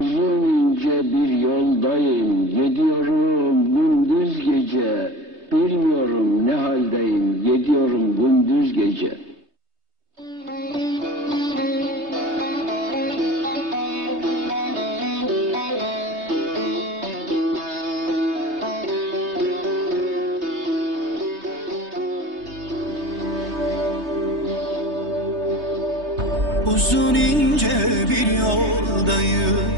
Uzunca bir yoldayım, gidiyorum gündüz gece. Bilmiyorum ne haldeyim, gidiyorum gündüz gece. Uzun ince bir yoldayım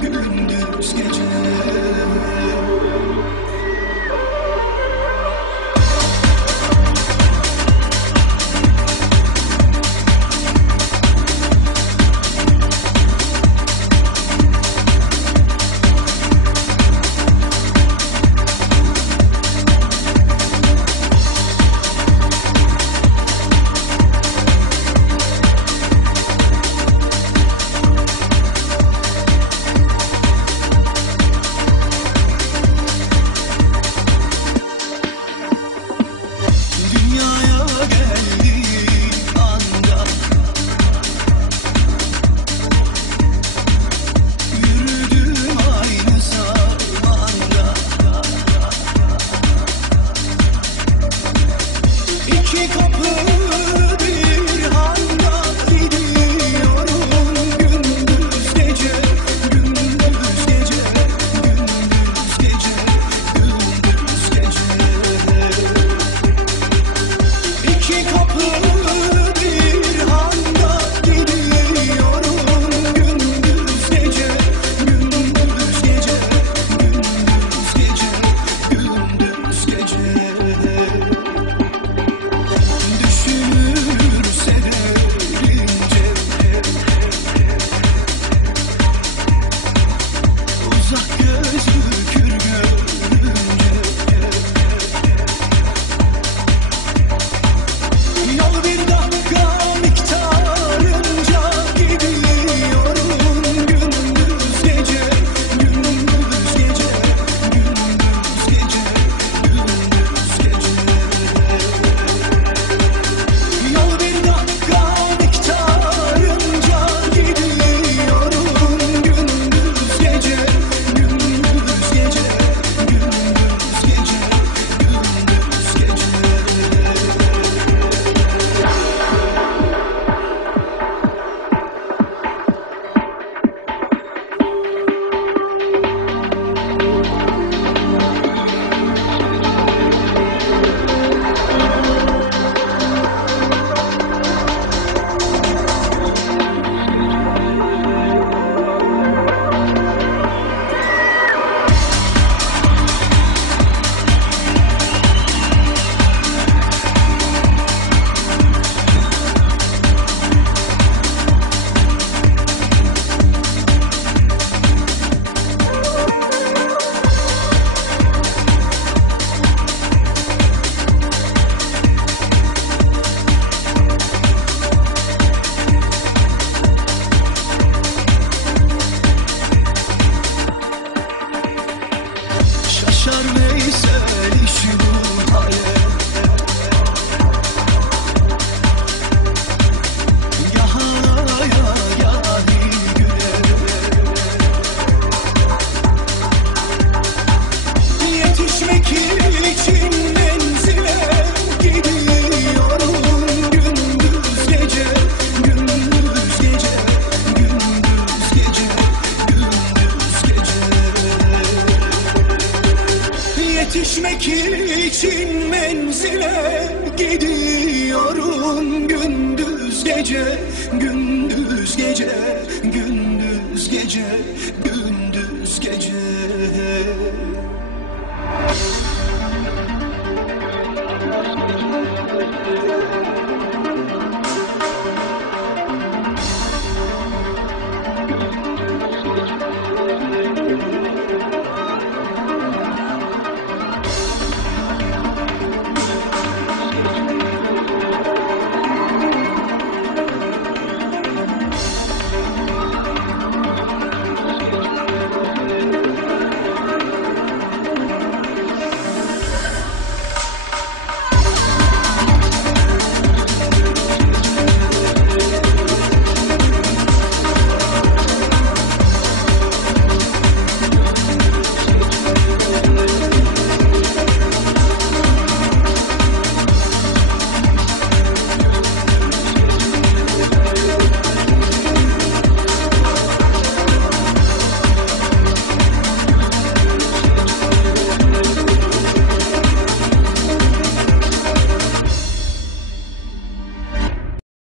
Gündüz Şaşar Veysel işi bu menzile gidiyorum gündüz gece gündüz gece gündüz gece gündüz gece